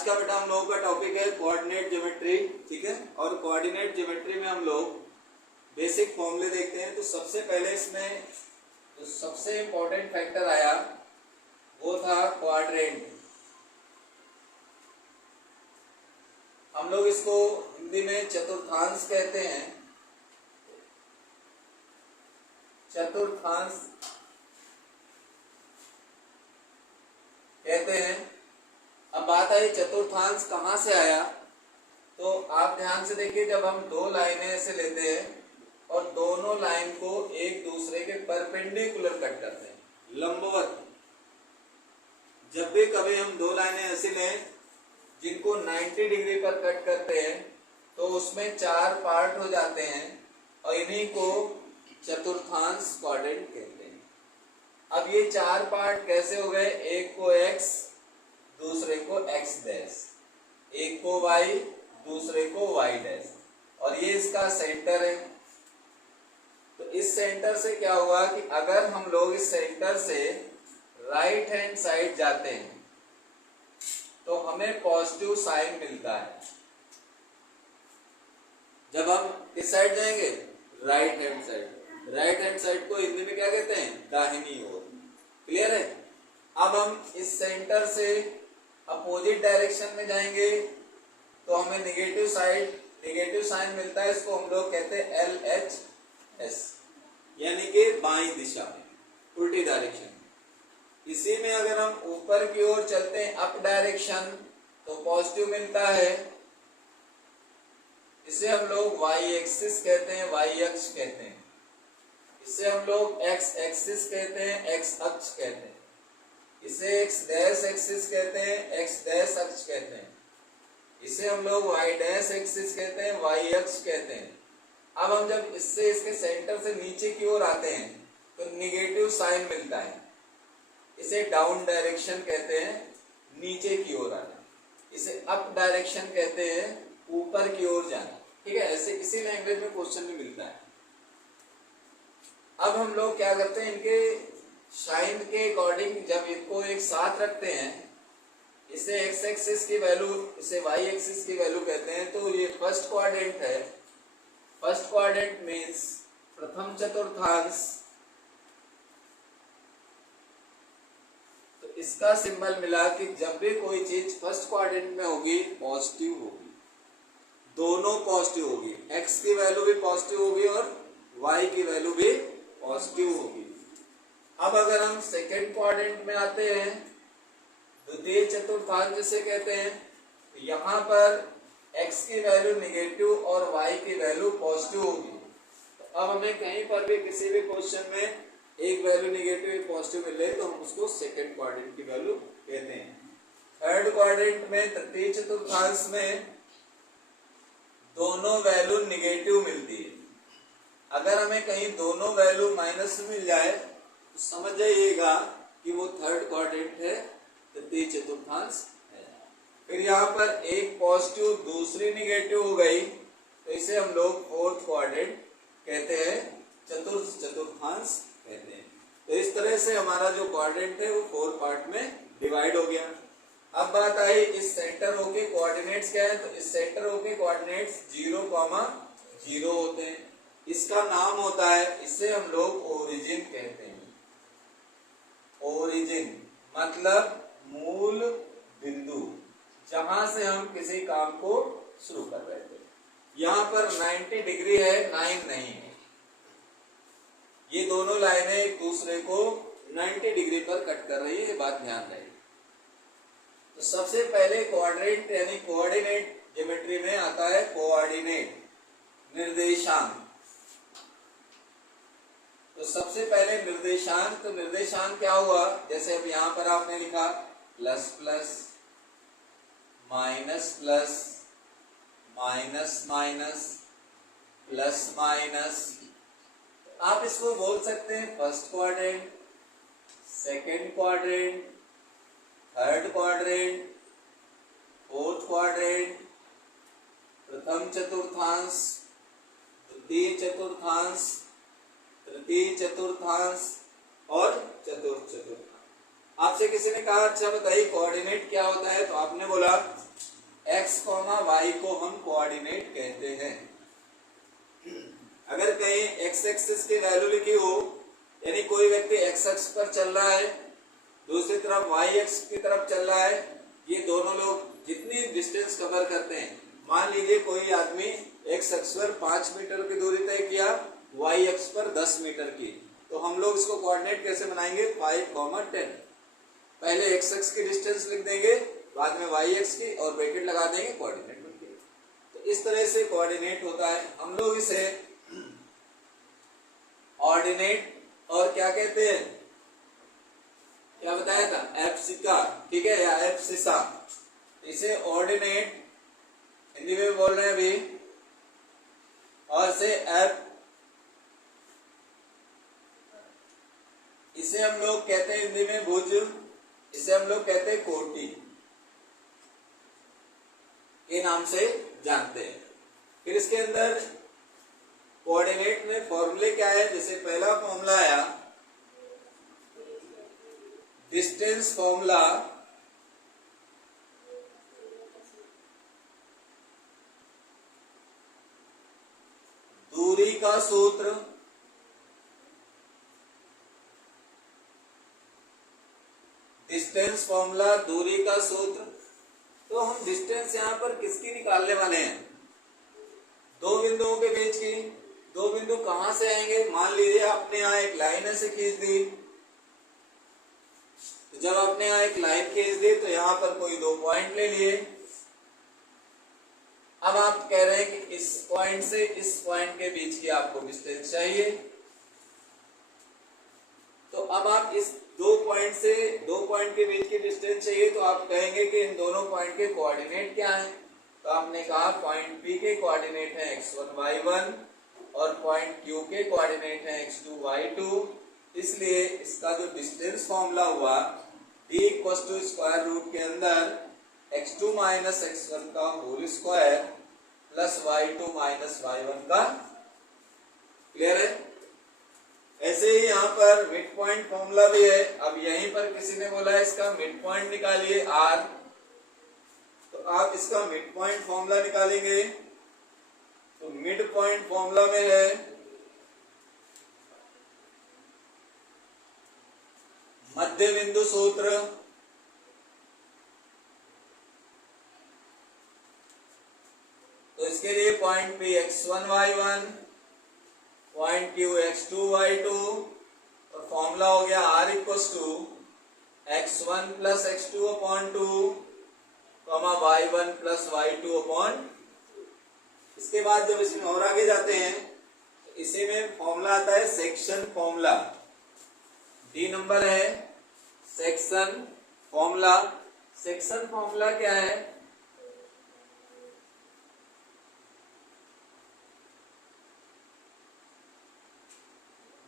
आज का बेटा हम लोगों का टॉपिक है कोऑर्डिनेट ज्योमेट्री, ठीक है। और कोऑर्डिनेट ज्योमेट्री में हम लोग बेसिक फॉर्मूले देखते हैं। तो सबसे पहले इसमें जो सबसे इंपॉर्टेंट फैक्टर आया वो था क्वाड्रेंट। हम लोग इसको हिंदी में चतुर्थांश कहते हैं, चतुर्थांश कहते हैं। अब बात आई चतुर्थांश कहाँ से आया, तो आप ध्यान से देखिए, जब हम दो लाइनें ऐसे लेते हैं और दोनों लाइन को एक दूसरे के परपेंडिकुलर कट करते हैं, लंबवत। जब भी कभी हम दो लाइनें ऐसे लें जिनको 90 डिग्री पर कट करते हैं तो उसमें 4 पार्ट हो जाते हैं और इन्हीं को चतुर्थांश क्वाड्रेंट कहते हैं। अब ये 4 पार्ट कैसे हो गए, एक को x, दूसरे को x डैश, एक को y, दूसरे को y डैश, और ये इसका सेंटर है। तो इस सेंटर से क्या हुआ कि अगर हम लोग इस सेंटर से राइट हैंड साइड जाते हैं तो हमें पॉजिटिव साइन मिलता है। जब हम किस साइड जाएंगे, right hand side. Right hand side को हिंदी में क्या कहते हैं, दाहिनी ओर। क्लियर है। अब हम इस सेंटर से अपोजिट डायरेक्शन में जाएंगे तो हमें नेगेटिव साइन मिलता है। इसको हम लोग कहते हैं LHS, यानी कि बाईं दिशा में, उल्टी डायरेक्शन। इसी में अगर हम ऊपर की ओर चलते हैं अप डायरेक्शन तो पॉजिटिव मिलता है। इसे हम लोग y एक्सिस कहते हैं, y अक्ष कहते हैं। इसे हम लोग x एक्सिस कहते हैं, x अक्ष कहते हैं। इसे x डैश एक्सिस कहते हैं, x डैश अक्ष कहते हैं। इसे हम लोग y डैश एक्सिस कहते हैं, y अक्ष कहते हैं। अब हम जब इससे इसके सेंटर से नीचे की ओर आते हैं तो निगेटिव साइन मिलता है। इसे डाउन डायरेक्शन कहते हैं, नीचे की ओर आना। इसे अप डायरेक्शन कहते हैं, ऊपर की ओर जाना। ठीक है, ऐसे इसी लैंग्वेज में क्वेश्चन में मिलता है। अब हम लोग क्या करते हैं, इनके साइन के अकॉर्डिंग जब इनको एक साथ रखते हैं, इसे x एक्सिस की वैल्यू, इसे y एक्सिस की वैल्यू कहते हैं। तो ये फर्स्ट क्वाड्रेंट है। फर्स्ट क्वाड्रेंट मीन्स प्रथम चतुर्थांश। तो इसका सिंबल मिला कि जब भी कोई चीज फर्स्ट क्वाड्रेंट में होगी पॉजिटिव होगी, दोनों पॉजिटिव होगी। x की वैल्यू भी पॉजिटिव होगी और y की वैल्यू भी पॉजिटिव होगी। अब अगर हम सेकेंड क्वाड्रेंट में आते हैं, द्वितीय चतुर्थांश जिसे कहते हैं, तो यहाँ पर x की वैल्यू निगेटिव और y की वैल्यू पॉजिटिव होगी। तो अब हमें कहीं पर भी किसी भी क्वेश्चन में एक वैल्यू निगेटिव एक पॉजिटिव मिले तो हम उसको सेकेंड क्वाड्रेंट की वैल्यू कहते हैं। थर्ड क्वाड्रेंट में, तृतीय चतुर्थांश में दोनों वैल्यू निगेटिव मिलती है। अगर हमें कहीं दोनों वैल्यू माइनस में मिल जाए तो समझ जाइएगा कि वो थर्ड क्वाड्रेंट है, तृतीय चतुर्थांश है। फिर यहाँ पर एक पॉजिटिव दूसरी निगेटिव हो गई तो इसे हम लोग फोर्थ क्वाड्रेंट कहते हैं, चतुर्थ चतुर्थांश कहते हैं। तो इस तरह से हमारा जो क्वाड्रेंट है वो 4 पार्ट में डिवाइड हो गया। अब बात आई इस सेंटर ओ के कोऑर्डिनेट्स क्या है, तो इस सेंटर ओ के कोऑर्डिनेट्स 0,0 होते हैं। इसका नाम होता है, इसे हम लोग ओरिजिन कहते हैं। ओरिजिन मतलब मूल बिंदु, जहां से हम किसी काम को शुरू कर रहे थे। यहाँ पर 90 डिग्री है, 9 नहीं है। ये दोनों लाइनें एक दूसरे को 90 डिग्री पर कट कर रही है, ये बात ध्यान रहे। तो सबसे पहले क्वाड्रेंट यानी कोऑर्डिनेट ज्योमेट्री में आता है कोऑर्डिनेट, निर्देशांक। तो सबसे पहले निर्देशांक, तो निर्देशांक क्या हुआ, जैसे अब यहां पर आपने लिखा plus plus, minus plus, minus minus, plus minus. आप इसको बोल सकते हैं first quadrant, second quadrant, third quadrant, fourth quadrant, प्रथम चतुर्थांश, द्वितीय चतुर्थांश, तृतीय चतुर्थांश और चतुर्थ चतुर्थांश। आपसे किसी ने कहा अच्छा बताइए कोऑर्डिनेट क्या होता है, तो आपने बोला x, y को हम कोऑर्डिनेट कहते हैं। अगर कहीं x एक्सिस की वैल्यू लिखी हो, यानी कोई व्यक्ति x अक्ष पर चल रहा है, दूसरी तरफ y अक्ष की तरफ चल रहा है, ये दोनों लोग जितनी डिस्टेंस कवर करते हैं, मान लीजिए कोई आदमी x अक्ष पर 5 मीटर की दूरी तय किया, y अक्ष पर 10 मीटर की, तो हम लोग इसको कोऑर्डिनेट कैसे बनाएंगे 5, 10। पहले x अक्ष की डिस्टेंस लिख देंगे, बाद में y अक्ष की, और ब्रैकेट लगा देंगे, कोऑर्डिनेट बन गया। तो इस तरह से कोऑर्डिनेट होता है। हम लोग इसे ऑर्डिनेट और क्या कहते हैं, क्या बताया था, एब्सिका, ठीक है, या एब्सिसा। इसे ऑर्डिनेट हिंदी में बोल रहे हैं अभी, और से इसे हम लोग कहते हैं हिंदी में भुज, इसे हम लोग कहते हैं कोटि के नाम से जानते हैं। फिर इसके अंदर कोऑर्डिनेट में फॉर्मूले क्या है, जैसे पहला फॉर्मूला आया डिस्टेंस फॉर्मूला, दूरी का सूत्र, डिस्टेंस फॉर्मूला, दूरी का सूत्र। तो हम डिस्टेंस यहां पर किसकी निकालने वाले हैं, दो बिंदुओं के बीच की। दो बिंदु कहां से आएंगे, मान लीजिए आपने यहां एक लाइन ऐसे खींच दी, तो जब आपने यहां एक लाइन खींच दी तो यहां पर कोई दो पॉइंट ले लिए। अब आप कह रहे हैं कि इस पॉइंट से इस पॉइंट के बीच की आपको डिस्टेंस चाहिए। तो अब आप इस दो पॉइंट से दो पॉइंट के बीच की डिस्टेंस चाहिए, तो आप कहेंगे कि इन दोनों पॉइंट के कोऑर्डिनेट क्या हैं। तो आपने कहा पॉइंट P के कोऑर्डिनेट है x1 y1 और पॉइंट Q के कोऑर्डिनेट है x2 y2। इसलिए इसका जो डिस्टेंस फॉर्मूला हुआ D equals to square root के अंदर x2 माइनस x1 का whole square plus y2 minus y1 का। क्लियर है। ऐसे ही यहाँ पर मिड पॉइंट फॉर्मूला भी है। अब यहीं पर किसी ने बोला है इसका मिड पॉइंट निकालिए r, तो आप इसका मिड पॉइंट फॉर्मूला निकालेंगे। तो मिड पॉइंट फॉर्मूला में है मध्य बिंदु सूत्र, तो इसके लिए point P x1 y1, point Q x2 y2 और फॉर्मूला हो गया r equals to x1 plus x2 upon 2 y1 plus y2 upon. इसके बाद जब इसमें और आगे जाते हैं तो इसी में फॉर्मूला आता है सेक्शन फॉर्मूला। डी नंबर है सेक्शन फॉर्मूला। सेक्शन फॉर्मूला क्या है,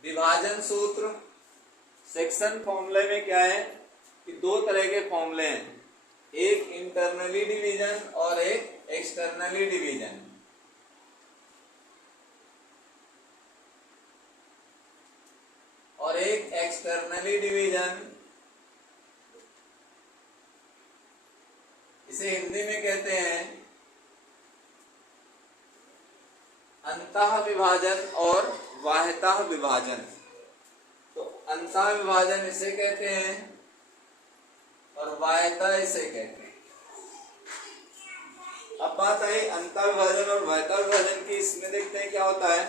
विभाजन सूत्र। सेक्शन फॉर्मूले में क्या है कि दो तरह के फॉर्मूले हैं, एक इंटरनली डिवीजन और एक एक्सटर्नली डिवीजन। और एक एक्सटर्नली डिवीजन, इसे हिंदी में कहते हैं अंतः विभाजन और बाह्यतः विभाजन। तो अंतः विभाजन इसे कहते हैं और बाह्यतः इसे कहते हैं। अब बात आई अंतः विभाजन और बाह्यतः विभाजन की। इसमें देखते हैं क्या होता है।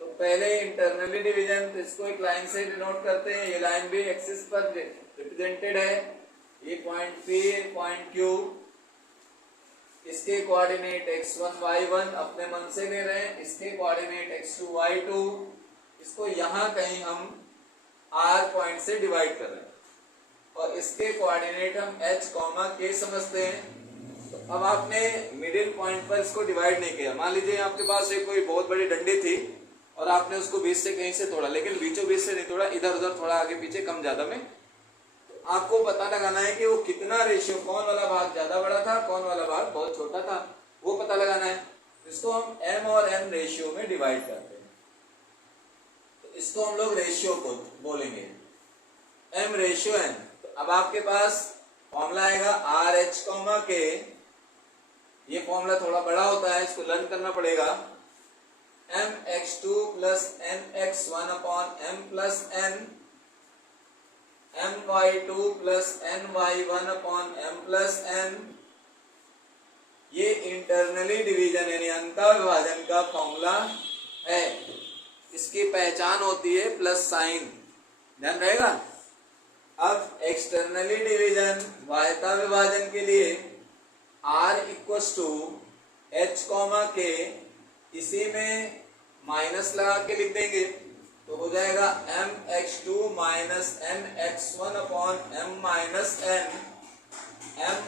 तो पहले इंटरनली डिवीजन, तो इसको एक लाइन से डिनोट करते हैं। ये लाइन भी एक्सिस पर रिप्रेजेंटेड है। ये पॉइंट P, पॉइंट Q, इसके कोऑर्डिनेट x1 y1 अपने मन से ले रहे हैं, इसके कोऑर्डिनेट x2 y2। इसको यहां कहीं हम R पॉइंट से डिवाइड कर रहे हैं और इसके कोऑर्डिनेट हम h, k समझते हैं। तो अब आपने मिडिल पॉइंट पर इसको डिवाइड नहीं किया। मान लीजिए आपके पास एक कोई बहुत बड़ी डंडी थी और आपने उसको बीच से कहीं से तोड़ा, लेकिन बीचों बीच से नहीं तोड़ा, इधर उधर थोड़ा आगे पीछे कम ज्यादा में। आपको पता लगाना है कि वो कितना रेशियो, कौन वाला भाग ज्यादा बड़ा था, कौन वाला भाग बहुत छोटा था, वो पता लगाना है। इसको हम m और n रेशियो में डिवाइड करते हैं। तो इसको हम लोग रेशियो को बोलेंगे m रेशियो n। तो अब आपके पास फॉर्मूला आएगा आर एच कॉमा के, ये फॉर्मूला थोड़ा बड़ा होता है, इसको लर्न करना पड़ेगा। mx2 plus nx1 upon m plus n, my2 plus ny1 upon m plus n। ये इंटरनली डिवीजन यानी अंतर विभाजन का फॉर्मूला है। इसकी पहचान होती है प्लस साइन, ध्यान रहेगा। अब एक्सटर्नली डिवीजन बाह्यता विभाजन के लिए r equals to h comma k, इसी में माइनस लगा के लिख देंगे तो हो जाएगा mx2 minus nx1 upon m minus n,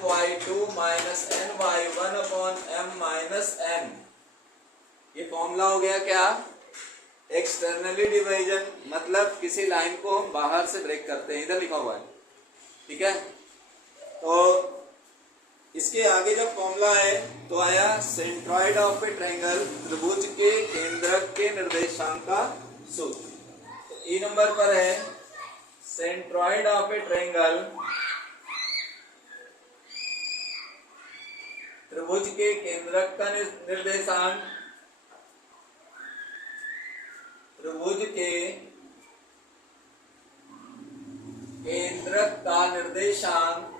my2 minus ny1 upon m minus n। ये फॉर्मूला हो गया क्या, एक्सटर्नली डिवीजन, मतलब किसी लाइन को हम बाहर से ब्रेक करते हैं, इधर लिखा हुआ है, ठीक है। तो इसके आगे जब फॉर्मूला है तो आया सेंट्रॉइड ऑफ ए ट्रायंगल, त्रिभुज के केंद्रक के निर्देशांक का सूत्र। तो ई नंबर पर है सेंट्रॉइड ऑफ ए ट्रायंगल, त्रिभुज के केंद्रक का निर्देशांक, त्रिभुज के केंद्रक का निर्देशांक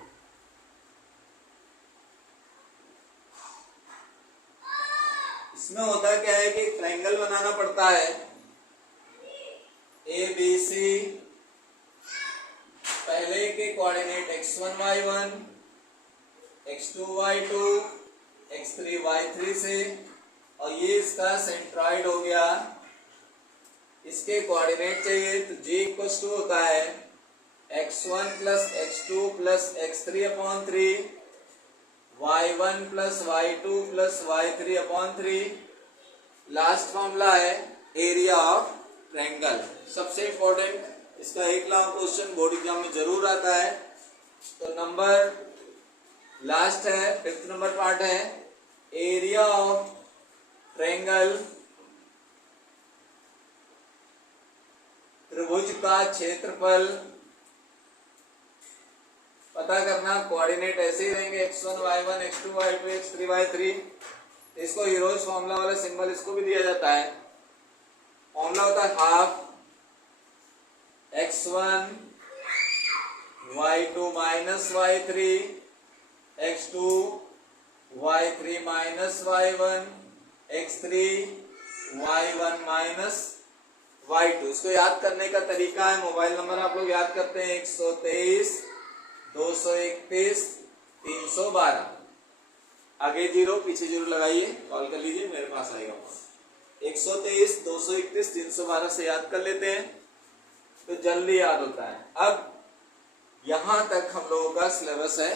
इसमें होता क्या है कि एक ट्रायंगल बनाना पड़ता है ए बी सी, पहले के coordinate x1 y1, x2 y2, x3 y3 से, और ये इसका सेंट्रॉइड हो गया। इसके कोऑर्डिनेट चाहिए तो g इक्वल टू होता है x1 plus x2 plus x3 upon 3, y1 plus y2 plus y3 upon 3। Last formula है एरिया ऑफ ट्रायंगल। सबसे इंपॉर्टेंट, इसका 1 लाख क्वेश्चन बोर्ड एग्जाम में जरूर आता है। तो नंबर लास्ट है, 5th नंबर पार्ट है एरिया ऑफ ट्रायंगल, त्रिभुज का क्षेत्रफल पता करना। कोऑर्डिनेट ऐसे ही रहेंगे x1 y1, x2 y2, x3 y3। इसको हीरोज फॉर्मूला वाला सिंबल इसको भी दिया जाता है। फॉर्मूला होता है half x1 y2 minus y3, x2 y3 minus y1, x3 y1 minus y2। इसको याद करने का तरीका है, मोबाइल नंबर आप लोग याद करते हैं 123 231 312, आगे 0 पीछे 0 लगाइए, कॉल कर लीजिए, मेरे पास आएगा। 123 231 312 से याद कर लेते हैं तो जल्दी याद होता है। अब यहां तक हम लोगों का सिलेबस है